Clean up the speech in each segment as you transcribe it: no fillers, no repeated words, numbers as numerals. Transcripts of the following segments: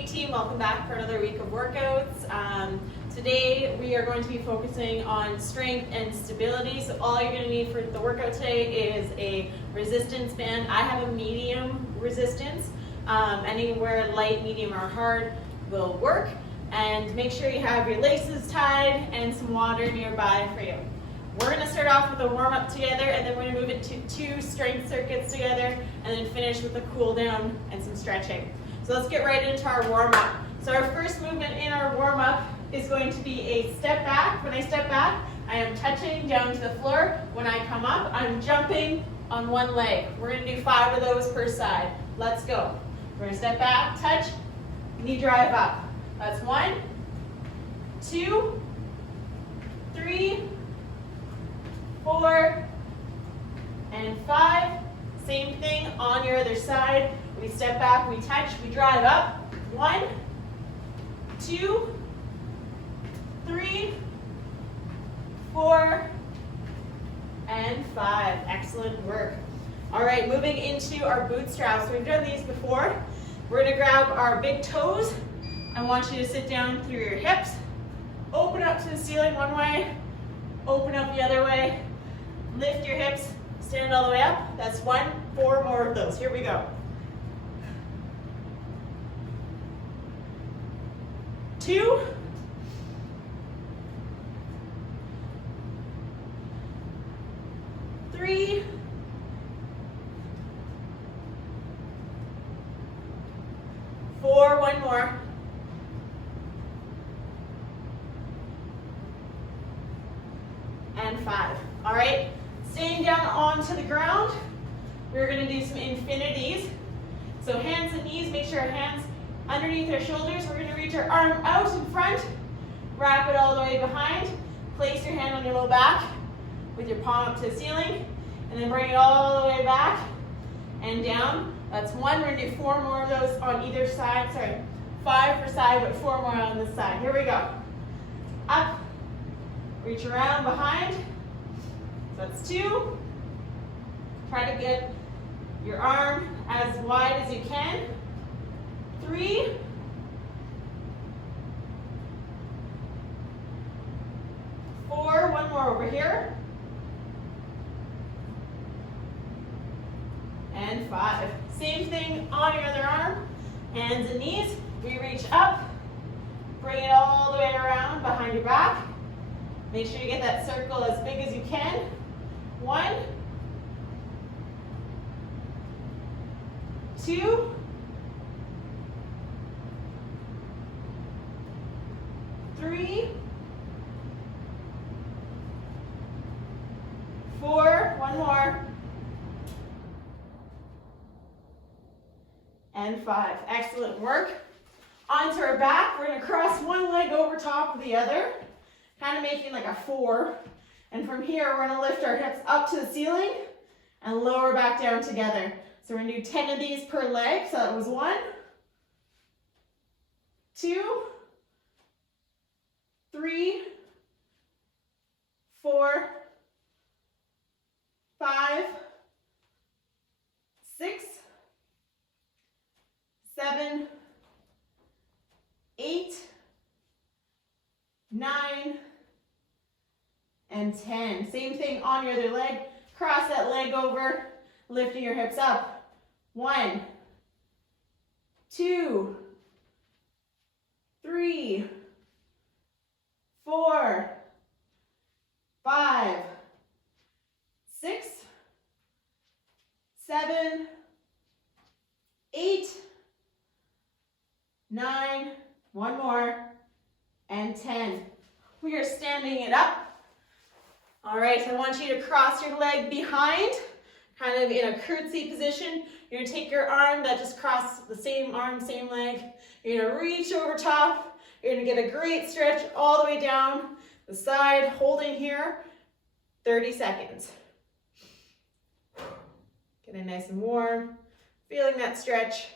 Hey team, welcome back for another week of workouts. Today we are going to be focusing on strength and stability. So all you're going to need for the workout today is a resistance band. I have a medium resistance. Anywhere light, medium, or hard will work. And make sure you have your laces tied and some water nearby for you. We're going to start off with a warm-up together, and then we're going to move into 2 strength circuits together, and then finish with a cool down and some stretching. So let's get right into our warm-up. So our first movement in our warm-up is going to be a step back. When I step back, I am touching down to the floor. When I come up, I'm jumping on one leg. We're going to do 5 of those per side. Let's go. We're going to step back, touch, knee drive up. That's 1, 2, 3, 4, and 5. Same thing on your other side. We step back, we touch, we drive up. 1, 2, 3, 4, and 5. Excellent work. All right, moving into our boot straps. We've done these before. We're going to grab our big toes. I want you to sit down through your hips. Open up to the ceiling one way. Open up the other way. Lift your hips. Stand all the way up. That's 1. 4 more of those. Here we go. 2, 3, 4, 1 more, and 5. All right, staying down onto the ground, we're going to do some infinities. So hands and knees, make sure our hands underneath our shoulders. We're going to reach our arm out in front, wrap it all the way behind, place your hand on your low back with your palm up to the ceiling, and then bring it all the way back and down. That's 1. We're going to do 4 more of those on either side. Sorry, 5 per side, but 4 more on this side. Here we go. Up, reach around behind. So that's 2. Try to get your arm as wide as you can. 3, 4, 1 more over here, and 5. Same thing on your other arm, hands and knees. We reach up, bring it all the way around behind your back. Make sure you get that circle as big as you can. 1, 2, 3, 4, 1 more, and 5. Excellent work. Onto our back, we're going to cross one leg over top of the other, kind of making like a 4. And from here, we're going to lift our hips up to the ceiling and lower back down together. So we're going to do 10 of these per leg. So that was 1, 2, 3, 4, 5, 6, 7, 8, 9, and 10. Same thing on your other leg. Cross that leg over, lifting your hips up. 1, 2, 3, 4, 5, 6, 7, 8, 9, 1 more, and 10. We are standing it up. All right, so I want you to cross your leg behind, kind of in a curtsy position. You're going to take your arm that just crossed the same arm, same leg. You're going to reach over top. You're going to get a great stretch all the way down the side, holding here, 30 seconds. Getting nice and warm, feeling that stretch.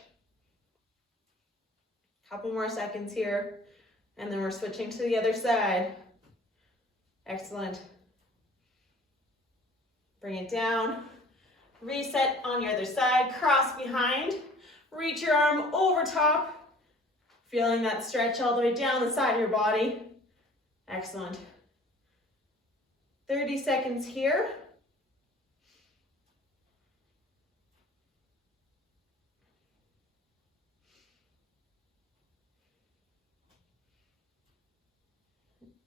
Couple more seconds here, and then we're switching to the other side. Excellent. Bring it down. Reset on your other side, cross behind, reach your arm over top, Feeling that stretch all the way down the side of your body. Excellent. 30 seconds here.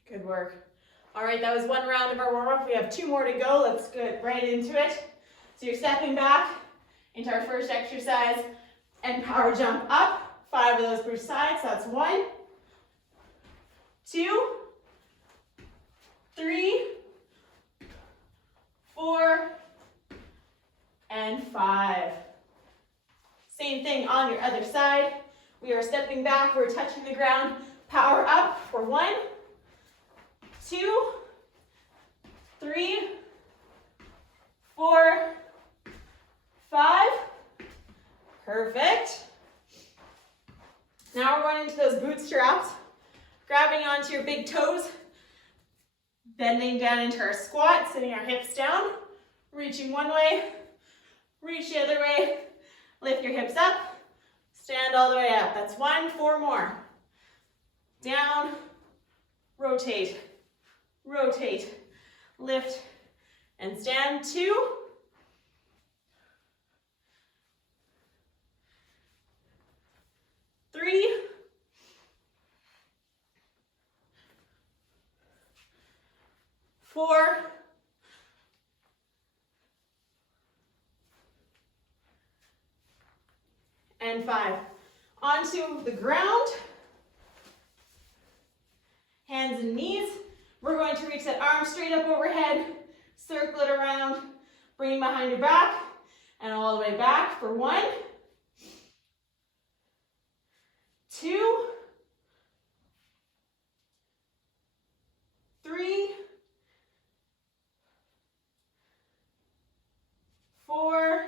Good work. All right, that was one round of our warm-up. We have 2 more to go. Let's get right into it. So you're stepping back into our first exercise and power jump up. 5 of those per side, so that's 1, 2, 3, 4, and 5. Same thing on your other side. We are stepping back, we're touching the ground. Power up for 1, 2, 3, 4, 5. Perfect. Now we're going into those bootstraps, grabbing onto your big toes, bending down into our squat, sitting our hips down, reaching one way, reach the other way, lift your hips up, stand all the way up. That's 1, 4 more. Down, rotate, rotate, lift, and stand. 2, 3, 4, and 5. Onto the ground, hands and knees. We're going to reach that arm straight up overhead, circle it around, bring it behind your back, and all the way back for 1, 2, 3, 4,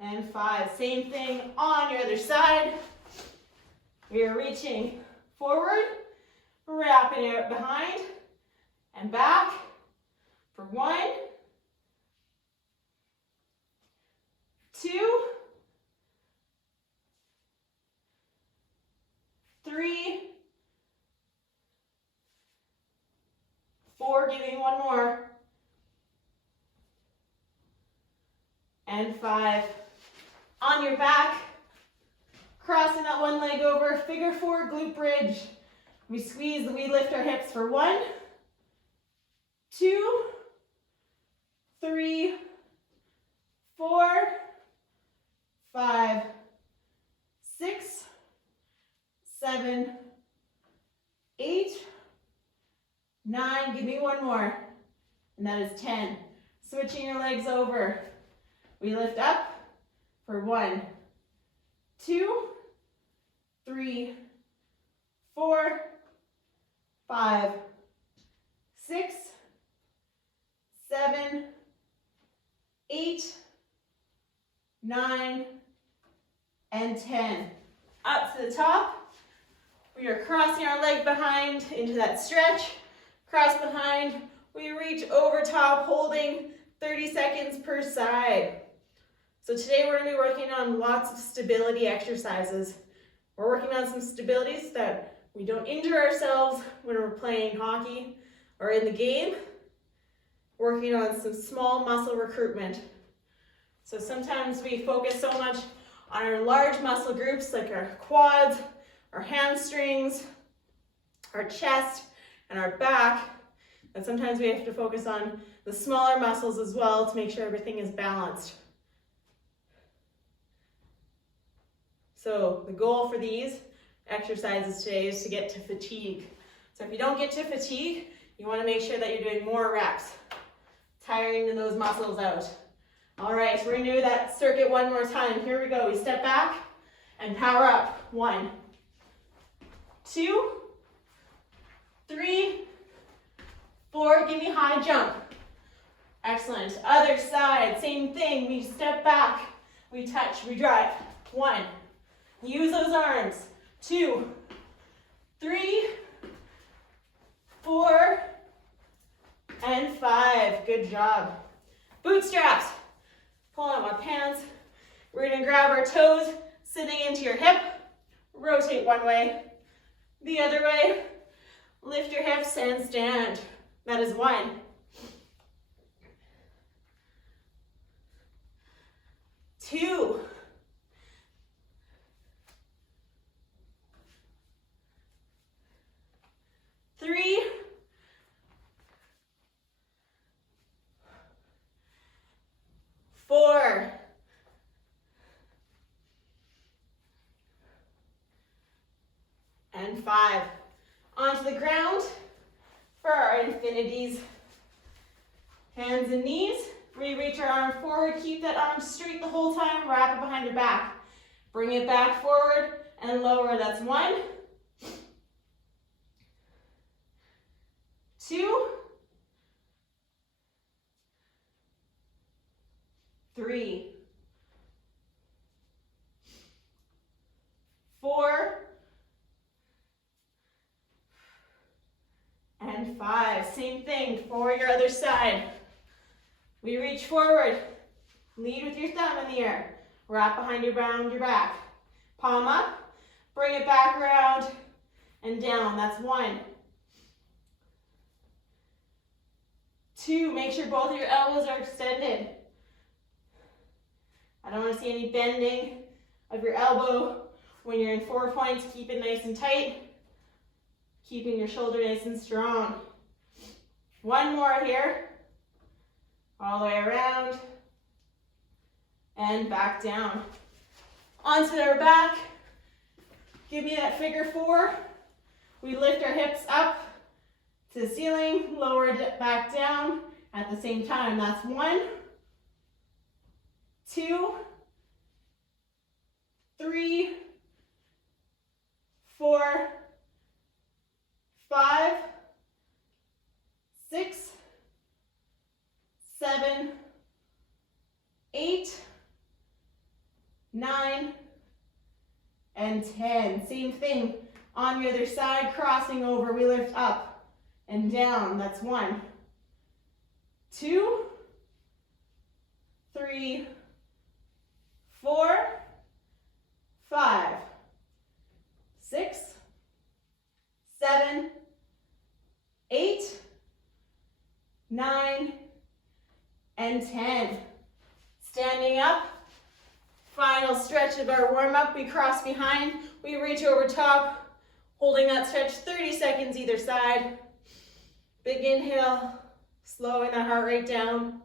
and 5. Same thing on your other side. We are reaching forward, wrapping it behind and back for 1, 2, 3, 4, giving 1 more, and 5. On your back, crossing that one leg over, figure 4 glute bridge. We squeeze, we lift our hips for 1, 2, 3, 4, 5, 6, 7, 8, 9, give me 1 more, and that is 10. Switching your legs over. We lift up for 1, 2, 3, 4, 5, 6, 7, 8, 9, and 10. Up to the top. We are crossing our leg behind into that stretch. Cross behind. We reach over top, holding 30 seconds per side. So today we're going to be working on lots of stability exercises. We're working on some stabilities so that we don't injure ourselves when we're playing hockey or in the game. Working on some small muscle recruitment. So sometimes we focus so much on our large muscle groups like our quads, our hamstrings, our chest, and our back, that sometimes we have to focus on the smaller muscles as well to make sure everything is balanced. So the goal for these exercises today is to get to fatigue. So if you don't get to fatigue, you want to make sure that you're doing more reps, tiring those muscles out. All right, so we're going to do that circuit one more time. Here we go. We step back and power up. 1, 2, 3, 4. Give me high jump. Excellent. Other side, same thing. We step back, we touch, we drive. 1. Use those arms. 2, 3, 4, and 5. Good job. Bootstraps. Pull out my pants. We're gonna grab our toes, sitting into your hip, rotate one way, the other way, lift your hips and stand. That is 1. 2. 3. 4. And 5. Onto the ground for our infinities. Hands and knees. We reach our arm forward. Keep that arm straight the whole time. Wrap it behind your back. Bring it back forward and lower. That's 1. 2. 3. 4. And 5. Same thing for your other side. We reach forward. Lead with your thumb in the air. Wrap behind around your back. Palm up. Bring it back around and down. That's 1. 2. Make sure both of your elbows are extended. I don't want to see any bending of your elbow. When you're in 4 points, keep it nice and tight. Keeping your shoulder nice and strong. 1 more here. All the way around. And back down. Onto our back. Give me that figure 4. We lift our hips up to the ceiling, lower it back down at the same time. That's 1, 2, 3, 4, 5, 6, 7, 8, 9, and 10. Same thing on the other side, crossing over. We lift up and down. That's 1, 2, 3, 4, 5, 6, 7, 8, 9, and 10. Standing up. Final stretch of our warm-up. We cross behind. We reach over top, holding that stretch 30 seconds either side. Big inhale, slowing that heart rate down.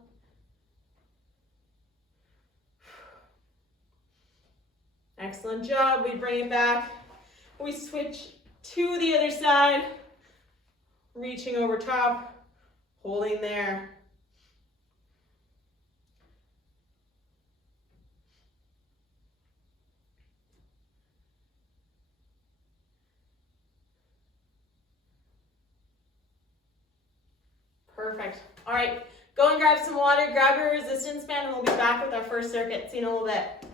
Excellent job. We bring it back. We switch to the other side, reaching over top, holding there. Perfect. All right, go and grab some water, grab your resistance band, and we'll be back with our first circuit. See you in a little bit.